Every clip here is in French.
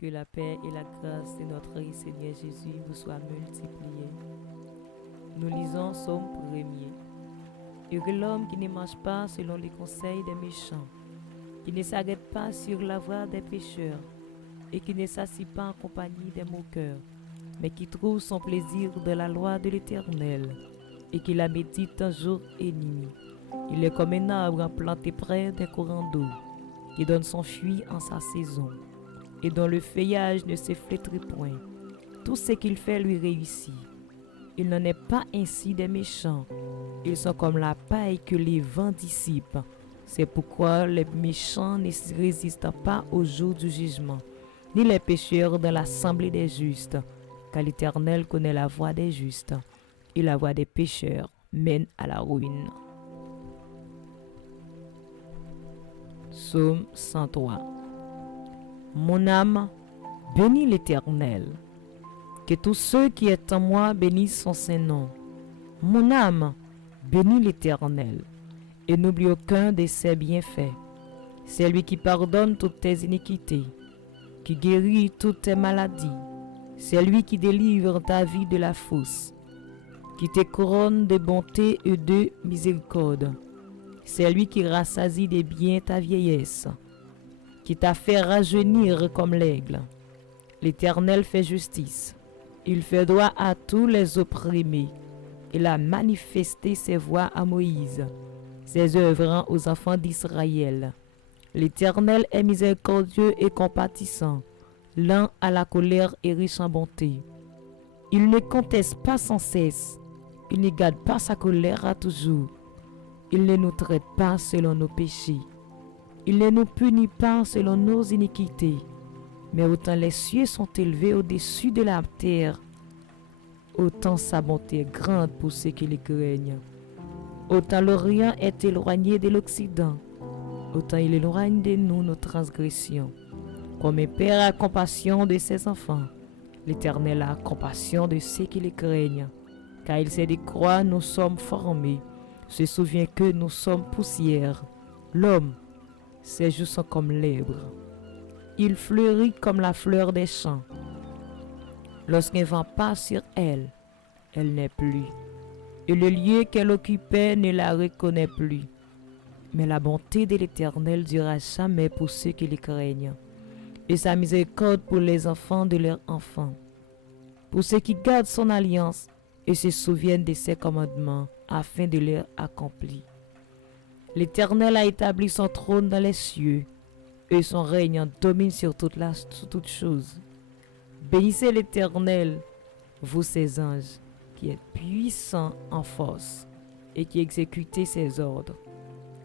Que la paix et la grâce de notre Seigneur Jésus vous soient multipliées. Nous lisons Psaume 1er. Heureux l'homme qui ne marche pas selon les conseils des méchants, qui ne s'arrête pas sur la voie des pécheurs, et qui ne s'assit pas en compagnie des moqueurs, mais qui trouve son plaisir dans la loi de l'Éternel, et qui la médite jour et nuit. Il est comme un arbre planté près d'un courant d'eau, qui donne son fruit en sa saison, et dont le feuillage ne se flétrit point. Tout ce qu'il fait lui réussit. Il n'en est pas ainsi des méchants. Ils sont comme la paille que les vents dissipent. C'est pourquoi les méchants ne résistent pas au jour du jugement, ni les pécheurs dans l'assemblée des justes. Car l'Éternel connaît la voie des justes, et la voie des pécheurs mène à la ruine. Psaume 103. Mon âme, bénis l'Éternel. Que tous ceux qui sont en moi bénissent son Saint-Nom. Mon âme, bénis l'Éternel, et n'oublie aucun de ses bienfaits. C'est lui qui pardonne toutes tes iniquités, qui guérit toutes tes maladies. C'est lui qui délivre ta vie de la fosse, qui te couronne de bonté et de miséricorde. C'est lui qui rassasie de biens ta vieillesse, qui t'a fait rajeunir comme l'aigle. L'Éternel fait justice. Il fait droit à tous les opprimés. Il a manifesté ses voies à Moïse, ses œuvres aux enfants d'Israël. L'Éternel est miséricordieux et compatissant, lent à la colère et riche en bonté. Il ne conteste pas sans cesse. Il ne garde pas sa colère à toujours. Il ne nous traite pas selon nos péchés. Il ne nous punit pas selon nos iniquités. Mais autant les cieux sont élevés au-dessus de la terre, autant sa bonté est grande pour ceux qui les craignent. Autant l'Orient est éloigné de l'Occident, autant il éloigne de nous nos transgressions. Comme un père a compassion de ses enfants, l'Éternel a compassion de ceux qui les craignent. Car il sait de quoi nous sommes formés, se souvient que nous sommes poussière. L'homme, ses jours sont comme l'herbe. Il fleurit comme la fleur des champs. Lorsqu'un vent passe sur elle, elle n'est plus, et le lieu qu'elle occupait ne la reconnaît plus. Mais la bonté de l'Éternel durera jamais pour ceux qui les craignent, et sa miséricorde pour les enfants de leurs enfants, pour ceux qui gardent son alliance et se souviennent de ses commandements, afin de les accomplir. L'Éternel a établi son trône dans les cieux, et son règne domine sur toute chose. Bénissez l'Éternel, vous ses anges, qui êtes puissants en force, et qui exécutez ses ordres.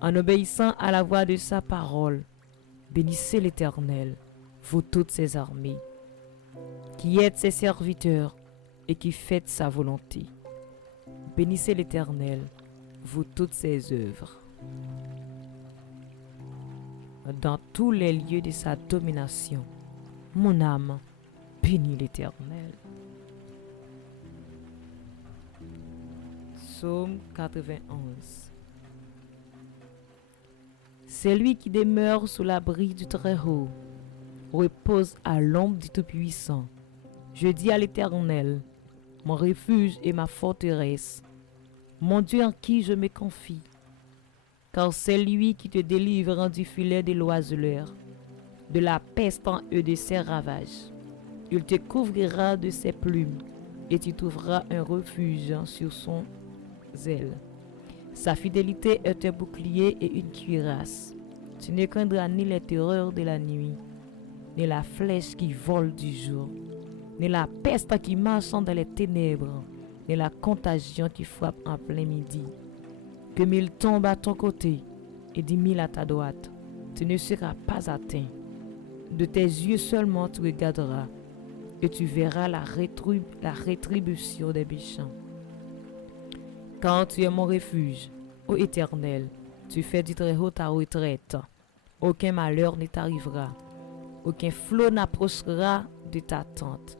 En obéissant à la voix de sa parole, bénissez l'Éternel, vous toutes ses armées, qui êtes ses serviteurs, et qui faites sa volonté. Bénissez l'Éternel, vous toutes ses œuvres. Dans tous les lieux de sa domination, mon âme bénit l'Éternel. Psaume 91. C'est lui qui demeure sous l'abri du Très-Haut, repose à l'ombre du Tout-Puissant. Je dis à l'Éternel, mon refuge et ma forteresse, mon Dieu en qui je me confie. Car c'est lui qui te délivre du filet de l'oiseleur, de la peste et de ses ravages. Il te couvrira de ses plumes, et tu trouveras un refuge sur son aile. Sa fidélité est un bouclier et une cuirasse. Tu ne craindras ni les terreurs de la nuit, ni la flèche qui vole du jour, ni la peste qui marche dans les ténèbres, ni la contagion qui frappe en plein midi. Que 1000 tombent à ton côté et 10 000 à ta droite, tu ne seras pas atteint. De tes yeux seulement tu regarderas, et tu verras la rétribution des méchants. Quand tu es mon refuge, ô Éternel, tu fais du Très-Haut ta retraite. Aucun malheur ne t'arrivera, aucun flot n'approchera de ta tente,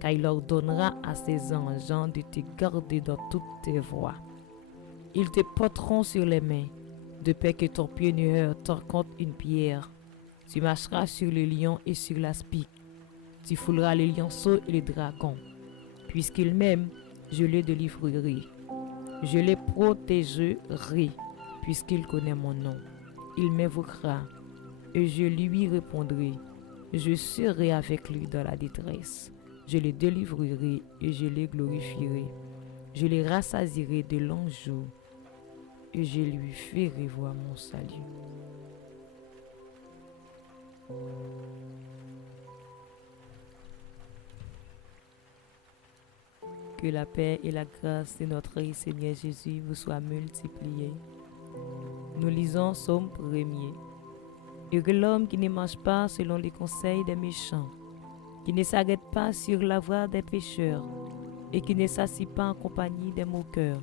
car il ordonnera à ses anges de te garder dans toutes tes voies. Ils te porteront sur les mains, de peur que ton pied ne heurte contre une pierre. Tu marcheras sur le lion et sur l'aspic. Tu fouleras les lionceaux et les dragons. Puisqu'il m'aime, je le délivrerai. Je le protégerai, puisqu'il connaît mon nom. Il m'invoquera, et je lui répondrai. Je serai avec lui dans la détresse. Je le délivrerai et je le glorifierai. Je le rassasierai de longs jours, et je lui ferai voir mon salut. Que la paix et la grâce de notre Seigneur Jésus vous soient multipliées. Nous lisons Psaume 1er. Heureux l'homme qui ne marche pas selon les conseils des méchants, qui ne s'arrête pas sur la voie des pécheurs, et qui ne s'assit pas en compagnie des moqueurs,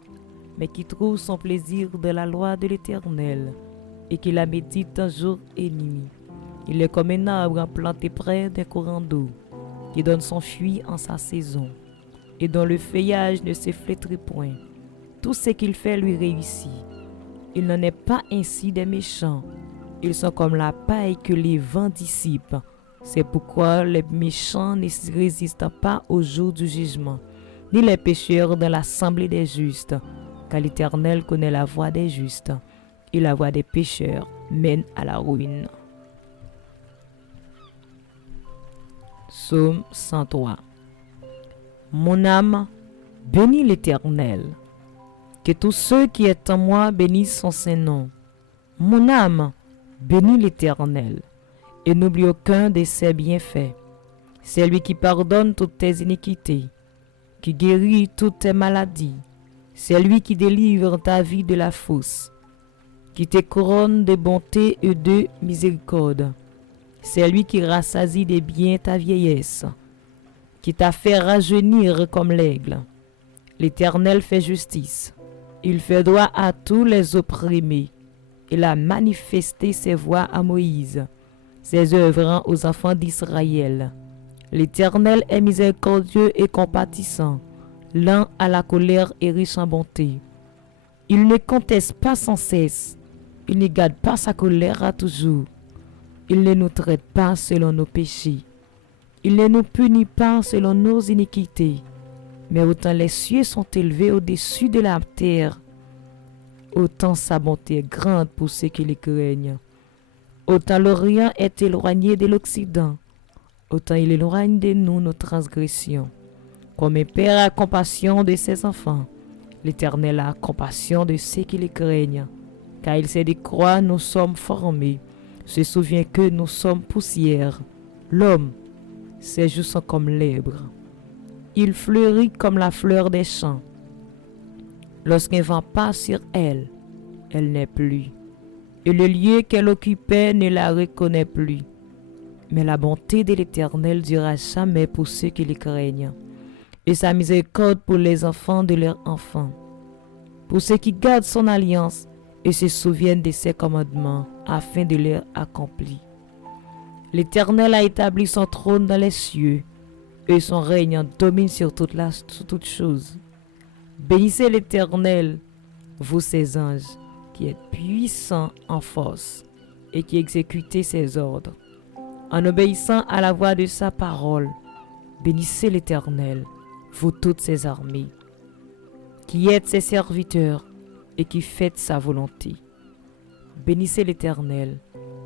mais qui trouve son plaisir de la loi de l'Éternel, et qui la médite jour et nuit. Il est comme un arbre planté près d'un courant d'eau, qui donne son fruit en sa saison, et dont le feuillage ne se flétrit point. Tout ce qu'il fait lui réussit. Il n'en est pas ainsi des méchants. Ils sont comme la paille que les vents dissipent. C'est pourquoi les méchants ne résistent pas au jour du jugement, ni les pécheurs dans l'assemblée des justes, car l'Éternel connaît la voie des justes, et la voie des pécheurs mène à la ruine. Psaume 103. Mon âme bénit l'Éternel. Que tous ceux qui sont en moi bénissent son Saint-Nom. Mon âme bénit l'Éternel, et n'oublie aucun de ses bienfaits. C'est lui qui pardonne toutes tes iniquités, qui guérit toutes tes maladies. C'est lui qui délivre ta vie de la fosse, qui te couronne de bonté et de miséricorde. C'est lui qui rassasie de biens ta vieillesse, qui t'a fait rajeunir comme l'aigle. L'Éternel fait justice. Il fait droit à tous les opprimés. Il a manifesté ses voies à Moïse, ses œuvres aux enfants d'Israël. L'Éternel est miséricordieux et compatissant, lent à la colère et riche en bonté. Il ne conteste pas sans cesse. Il ne garde pas sa colère à toujours. Il ne nous traite pas selon nos péchés. Il ne nous punit pas selon nos iniquités. Mais autant les cieux sont élevés au-dessus de la terre, autant sa bonté est grande pour ceux qui les craignent. Autant l'Orient est éloigné de l'Occident, autant il éloigne de nous nos transgressions. Comme un père a compassion de ses enfants, l'Éternel a compassion de ceux qui les craignent. Car il sait de quoi nous sommes formés, se souvient que nous sommes poussière. L'homme, ses jours sont comme l'herbe. Il fleurit comme la fleur des champs. Lorsqu'un vent passe sur elle, elle n'est plus, et le lieu qu'elle occupait ne la reconnaît plus. Mais la bonté de l'Éternel durera jamais pour ceux qui les craignent, et sa miséricorde pour les enfants de leurs enfants, pour ceux qui gardent son alliance et se souviennent de ses commandements, afin de les accomplir. L'Éternel a établi son trône dans les cieux, et son règne domine sur toute chose. Bénissez l'Éternel, vous ses anges, qui êtes puissants en force, et qui exécutez ses ordres, en obéissant à la voix de sa parole. Bénissez l'Éternel, vous toutes ses armées, qui êtes ses serviteurs, et qui faites sa volonté. Bénissez l'Éternel,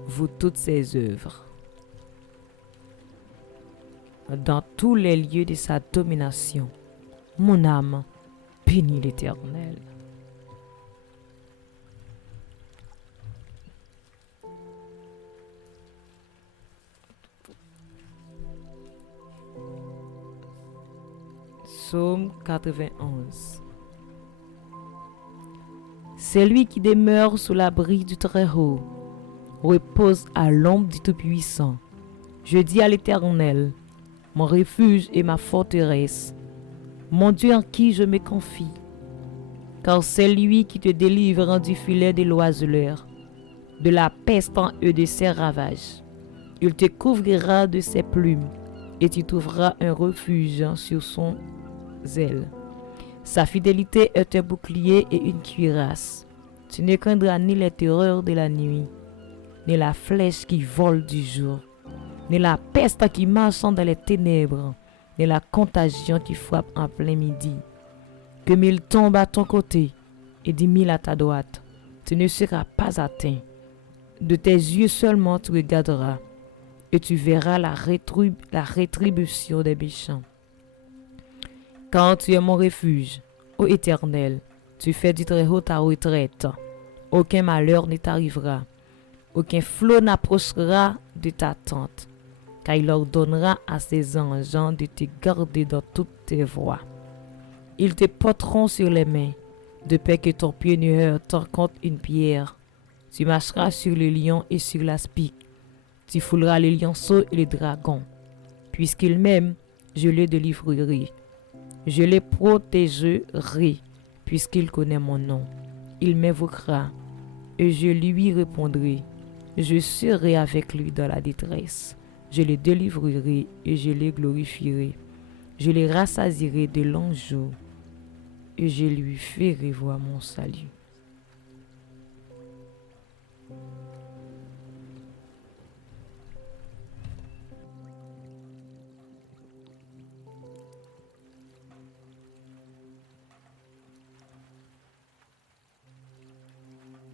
vous toutes ses œuvres, dans tous les lieux de sa domination. Mon âme bénit l'Éternel. Psaume 91. C'est lui qui demeure sous l'abri du Très-Haut, repose à l'ombre du Tout-Puissant. Je dis à l'Éternel, mon refuge et ma forteresse, mon Dieu en qui je me confie. Car c'est lui qui te délivre du filet de l'oiseleur, de la peste et de ses ravages. Il te couvrira de ses plumes, et tu trouveras un refuge sur son aile. Sa fidélité est un bouclier et une cuirasse. Tu ne craindras ni les terreurs de la nuit, ni la flèche qui vole du jour, ni la peste qui marche dans les ténèbres, ni la contagion qui frappe en plein midi. Que 1000 tombent à ton côté et 10 000 à ta droite, tu ne seras pas atteint. De tes yeux seulement tu regarderas et tu verras la rétribution des méchants. Car tu es mon refuge, ô Éternel, tu fais du Très-Haut ta retraite. Aucun malheur ne t'arrivera, aucun flot n'approchera de ta tente, car il ordonnera à ses anges de te garder dans toutes tes voies. Ils te porteront sur les mains, de peur que ton pied ne heurte contre une pierre. Tu marcheras sur le lion et sur l'aspic. Tu fouleras les lionceaux et les dragons. Puisqu'il m'aime, je le délivrerai. Je le protégerai, puisqu'il connaît mon nom. Il m'invoquera, et je lui répondrai. Je serai avec lui dans la détresse. Je le délivrerai et je le glorifierai. Je le rassasierai de longs jours, et je lui ferai voir mon salut.